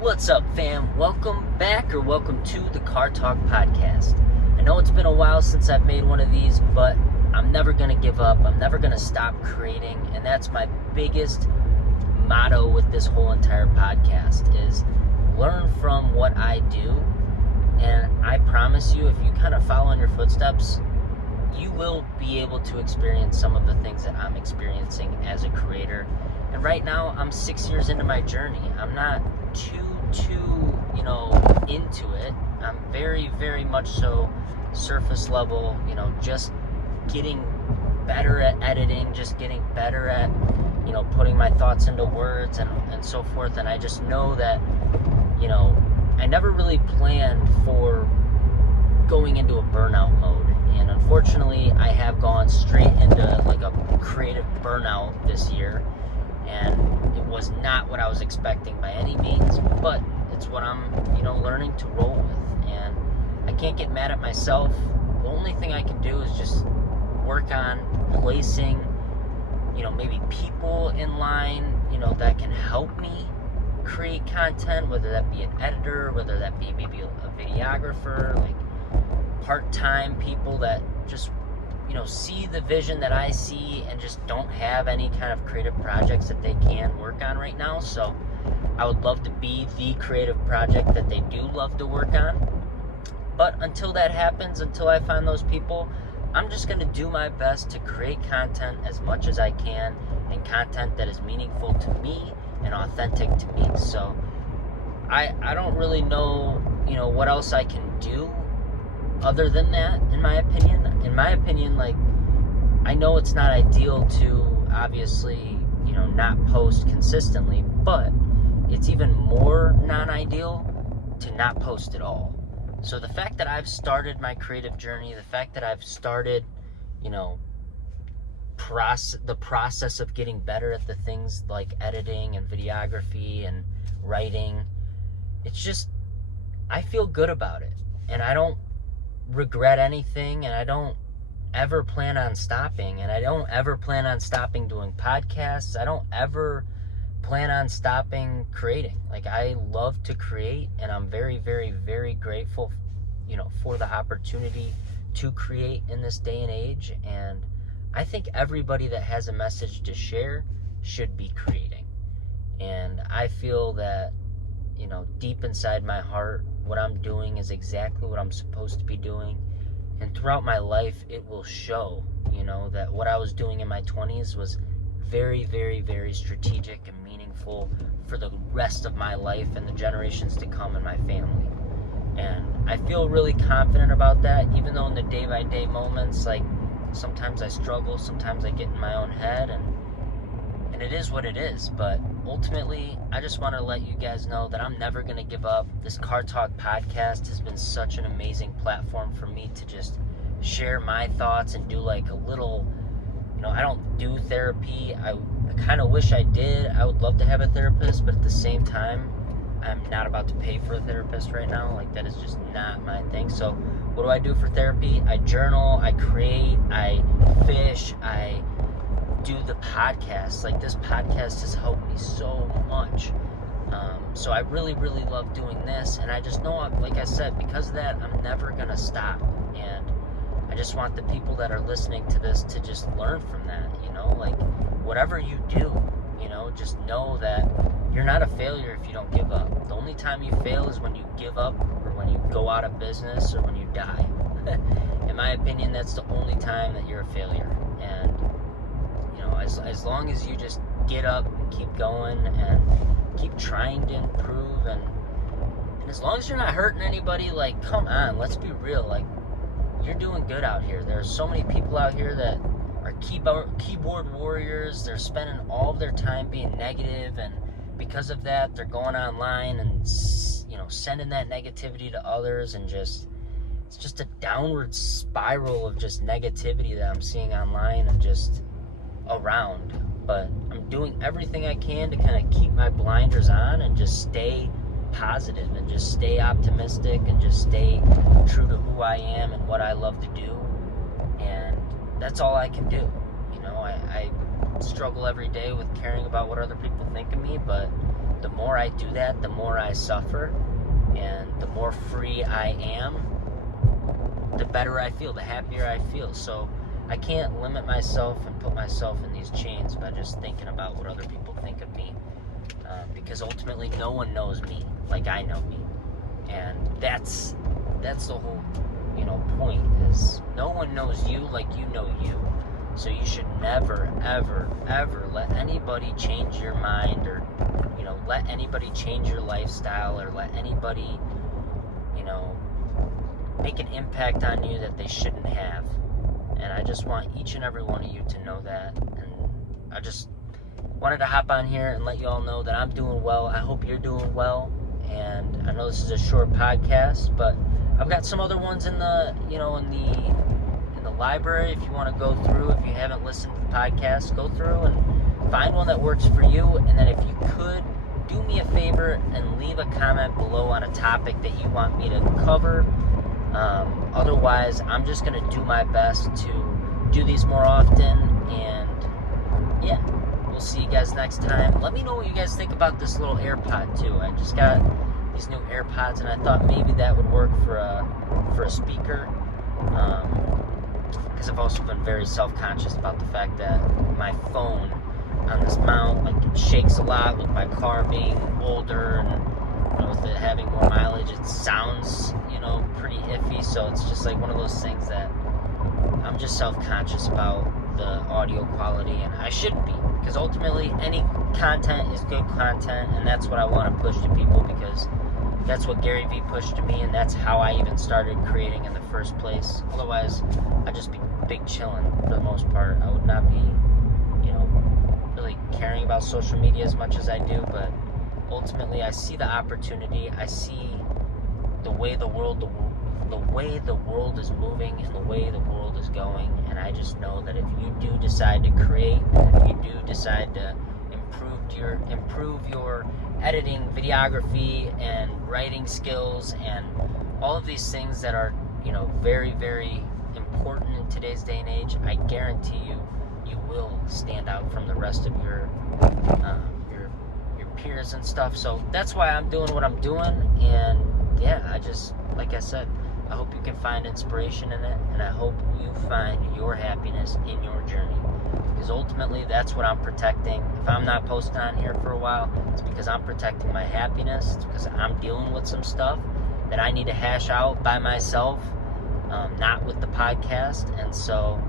What's up, fam? Welcome back or welcome to the Car Talk Podcast. I know it's been a while since I've made one of these, but I'm never going to give up. I'm never going to stop creating, and that's my biggest motto with this whole entire podcast is learn from what I do, and I promise you, if you kind of follow in your footsteps, you will be able to experience some of the things that I'm experiencing as a creator. And right now, I'm 6 years into my journey. I'm not too into it. I'm very, very much so surface level, just getting better at editing, just getting better at, putting my thoughts into words and so forth. And I just know that, I never really planned for going into a burnout mode. And unfortunately, I have gone straight into like a creative burnout this year. And it was not what I was expecting by any means, but it's what I'm, learning to roll with. And I can't get mad at myself. The only thing I can do is just work on placing, maybe people in line, that can help me create content, whether that be an editor, whether that be maybe a videographer, like part-time people that just see the vision that I see and just don't have any kind of creative projects that they can work on right now. So I would love to be the creative project that they do love to work on. But until that happens, until I find those people, I'm just going to do my best to create content as much as I can, and content that is meaningful to me and authentic to me. So I don't really know, what else I can do other than that, in my opinion. Like, I know it's not ideal to obviously, not post consistently, but it's even more non-ideal to not post at all. So the fact that I've started my creative journey, the fact that I've started, the process of getting better at the things like editing and videography and writing, it's just, I feel good about it. And I don't regret anything, and I don't ever plan on stopping, and I don't ever plan on stopping doing podcasts. I don't ever plan on stopping creating. Like, I love to create, and I'm very, very, very grateful, for the opportunity to create in this day and age. And I think everybody that has a message to share should be creating. And I feel that, deep inside my heart, what I'm doing is exactly what I'm supposed to be doing. And throughout my life, it will show, that what I was doing in my 20s was very, very, very strategic and meaningful for the rest of my life and the generations to come in my family. And I feel really confident about that, even though in the day-by-day moments, like, sometimes I struggle, sometimes I get in my own head, and it is what it is. But ultimately, I just want to let you guys know that I'm never going to give up. This Car Talk podcast has been such an amazing platform for me to just share my thoughts and do like a little, I don't do therapy. I kind of wish I did. I would love to have a therapist, but at the same time, I'm not about to pay for a therapist right now. Like, that is just not my thing. So what do I do for therapy? I journal, I create, I fish, I do the podcast. Like, this podcast has helped me so much. So I really, really love doing this, and I just know, like I said, because of that, I'm never gonna stop. And I just want the people that are listening to this to just learn from that. Like, whatever you do, just know that you're not a failure if you don't give up. The only time you fail is when you give up, or when you go out of business, or when you die. In my opinion, that's the only time that you're a failure. And as long as you just get up and keep going and keep trying to improve, and as long as you're not hurting anybody, like, come on, let's be real. Like, you're doing good out here. There are so many people out here that are keyboard warriors. They're spending all of their time being negative, and because of that, they're going online and sending that negativity to others, and it's just a downward spiral of just negativity that I'm seeing online and just around. But I'm doing everything I can to kind of keep my blinders on and just stay positive and just stay optimistic and just stay true to who I am and what I love to do. And that's all I can do. I struggle every day with caring about what other people think of me, but the more I do that, the more I suffer, and the more free I am, the better I feel, the happier I feel. So I can't limit myself and put myself in these chains by just thinking about what other people think of me, because ultimately no one knows me like I know me, and that's the whole point, is no one knows you like you know you. So you should never, ever, ever let anybody change your mind, or let anybody change your lifestyle, or let anybody make an impact on you that they shouldn't have. And I just want each and every one of you to know that. And I just wanted to hop on here and let you all know that I'm doing well. I hope you're doing well. And I know this is a short podcast, but I've got some other ones in the in the library. If you want to go through, if you haven't listened to the podcast, go through and find one that works for you. And then if you could, do me a favor and leave a comment below on a topic that you want me to cover. Otherwise, I'm just going to do my best to do these more often. And yeah, we'll see you guys next time. Let me know what you guys think about this little AirPod too. I just got these new AirPods, and I thought maybe that would work for a speaker. Because I've also been very self-conscious about the fact that my phone on this mount, like, it shakes a lot with my car being older, and with it having more mileage, it sounds pretty iffy. So it's just like one of those things that I'm just self-conscious about the audio quality, and I shouldn't be, because ultimately any content is good content, and that's what I want to push to people, because that's what Gary Vee pushed to me, and that's how I even started creating in the first place. Otherwise, I'd just be big chilling for the most part. I would not be really caring about social media as much as I do. But ultimately, I see the opportunity. I see the way the world is moving and the way the world is going, and I just know that if you do decide to create, if you do decide to improve your editing, videography, and writing skills, and all of these things that are very, very important in today's day and age, I guarantee you will stand out from the rest of your peers and stuff. So that's why I'm doing what I'm doing. And yeah, I just, like I said, I hope you can find inspiration in it, and I hope you find your happiness in your journey, because ultimately that's what I'm protecting. If I'm not posting on here for a while, it's because I'm protecting my happiness. It's because I'm dealing with some stuff that I need to hash out by myself, not with the podcast. And so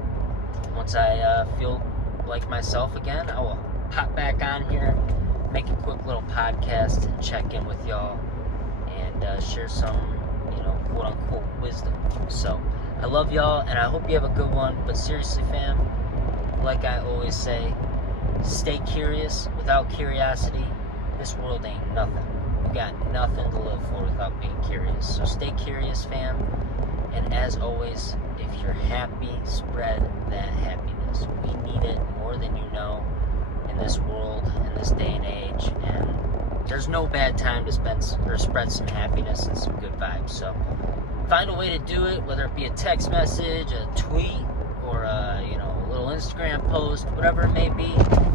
once I feel like myself again, I will hop back on here, make a quick little podcast, and check in with y'all, and share some quote-unquote wisdom. So I love y'all, and I hope you have a good one. But seriously, fam, like I always say, stay curious. Without curiosity, this world ain't nothing. You got nothing to live for without being curious. So stay curious, fam. And as always, if you're happy, spread that happiness. We need it more than you know in this world, in this day and age. And there's no bad time to spread some happiness and some good vibes. So find a way to do it, whether it be a text message, a tweet, or a little Instagram post, whatever it may be.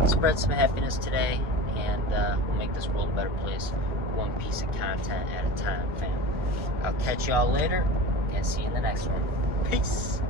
Spread some happiness today, and we'll make this world a better place, one piece of content at a time, fam. I'll catch y'all later, and see you in the next one. Peace.